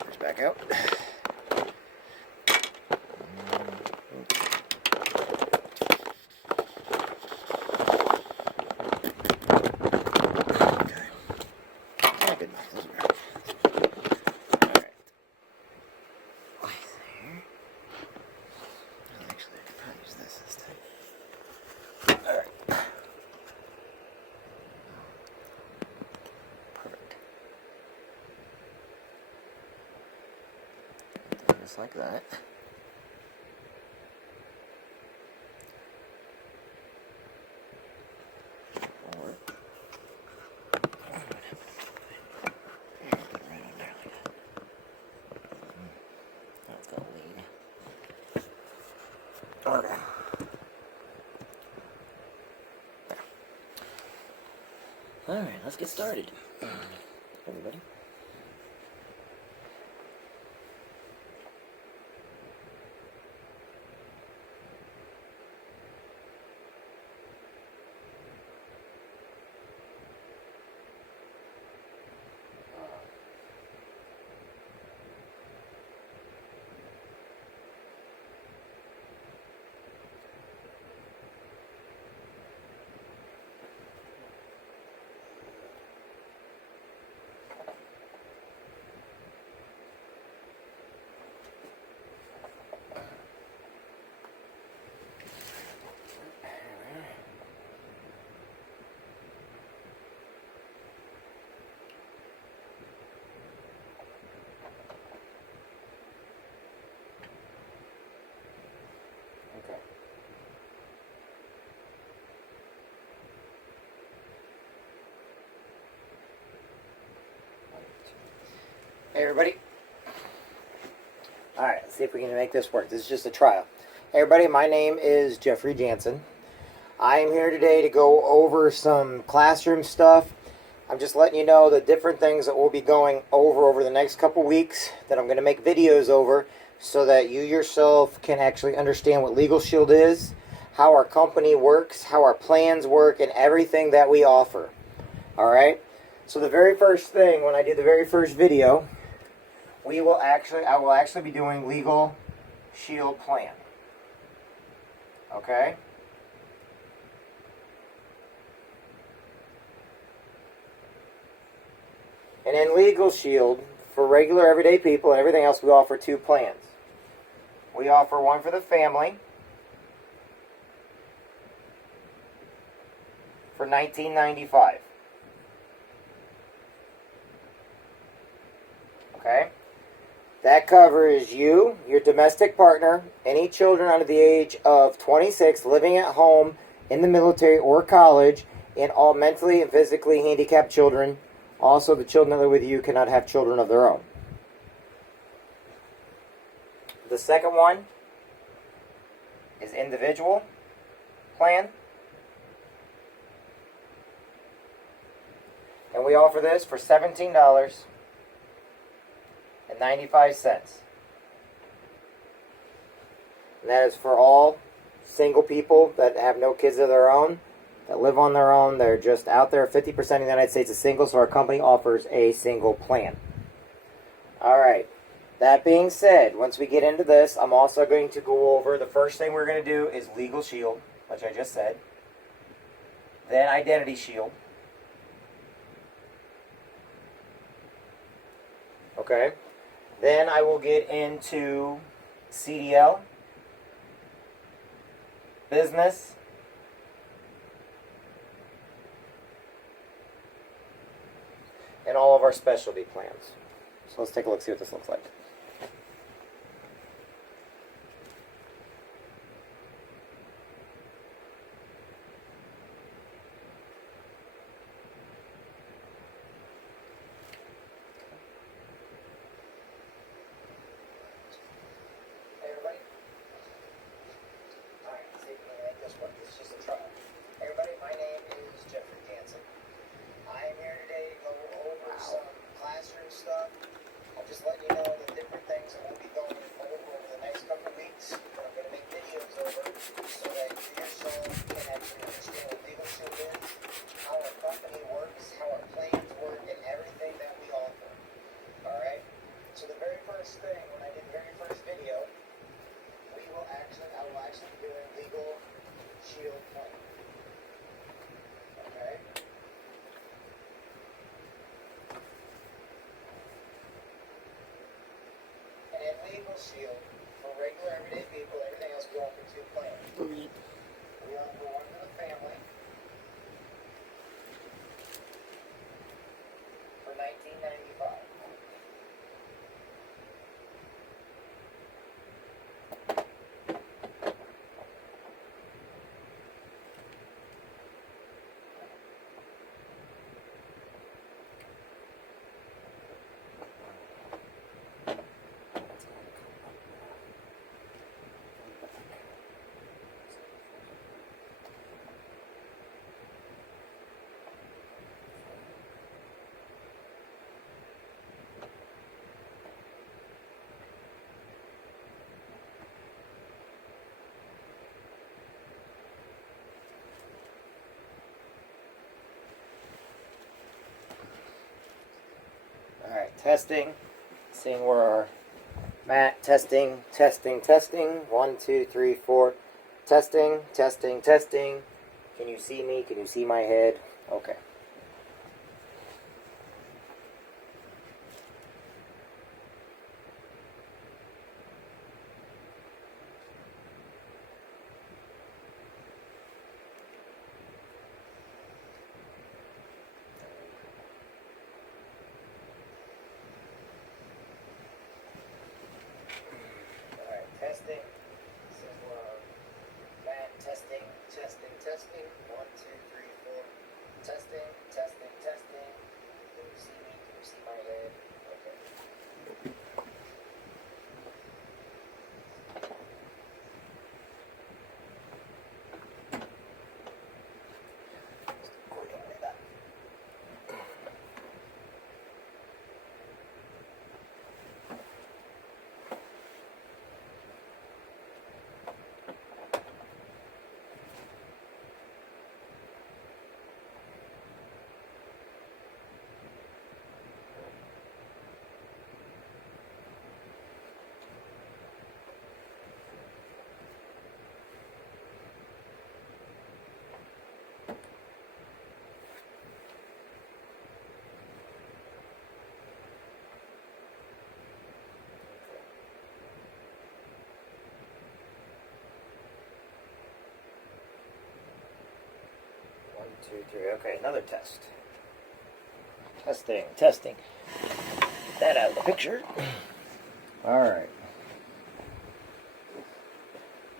markers back out. Just like that. That's gonna lead. Okay. Alright, let's get started. Everybody. Hey everybody. Alright, let's see if we can make this work. This is just a trial. Hey everybody, my name is Jeffrey Jansen. I am here today to go over some classroom stuff. I'm just letting you know the different things that we'll be going over the next couple weeks that I'm going to make videos over so that you yourself can actually understand what Legal Shield is, how our company works, how our plans work, and everything that we offer. Alright? So the very first thing, when I did the very first video, I will actually be doing Legal Shield plan. Okay? And in Legal Shield, for regular everyday people and everything else, we offer two plans. We offer one for the family for $19.95. Okay? That covers you, your domestic partner, any children under the age of 26 living at home, in the military or college, and all mentally and physically handicapped children. Also, the children that live with you cannot have children of their own. The second one is individual plan. And we offer this for $17.95. And that is for all single people that have no kids of their own, that live on their own. They're just out there. 50% of the United States is single, so our company offers a single plan. Alright, that being said, once we get into this, I'm also going to go over, the first thing we're going to do is Legal Shield, which I just said. Then Identity Shield. Okay. Then I will get into CDL, business, and all of our specialty plans. So let's take a look, see what this looks like. This is just a trial. Hey everybody, my name is Jeffrey Jansen. I am here today to go over some classroom stuff. I'm just letting you know the different vehicle shield for regular everyday people. Everything else we offer 2 plans. We offer one for the family for $19.95. Alright, testing. Seeing where our mat, testing, testing, testing. 1, 2, 3, 4. Testing, testing, testing. Can you see me? Can you see my head? Okay. Testing. This is mat, testing, testing, testing. 1, 2, 3, 4. Testing, testing, testing. Can you see me? Can you see my head? Okay. One, two, three. Okay, another test. Testing, testing. Get that out of the picture. Alright.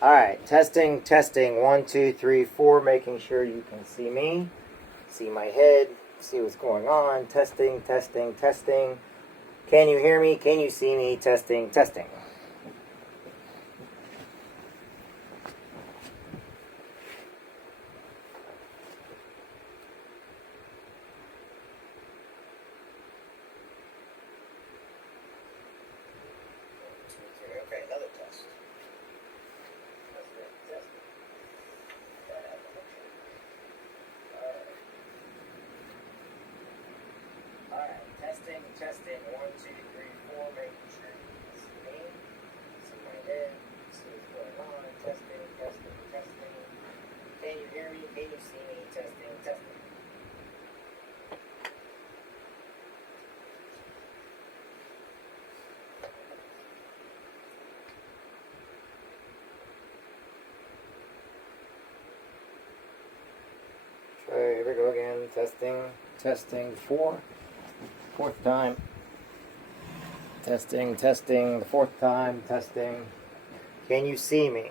Alright, testing, testing. 1, 2, 3, 4. Making sure you can see me, see my head, see what's going on. Testing, testing, testing. Can you hear me? Can you see me? Testing, testing. Okay, another test. Testing, testing. That out of the picture. Alright, testing, testing. 1, 2, 3, 4. Making sure you can see me, see my head, see what's going on. Testing, testing, testing. Can you hear me? Can you see me? Testing, testing. Okay, here we go again. Testing, testing. 4. 4th time. Testing, testing. The 4th time. Testing. Can you see me?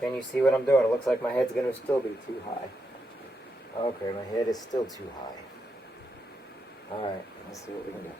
Can you see what I'm doing? It looks like my head's going to still be too high. Okay, my head is still too high. Alright, let's see what we can do.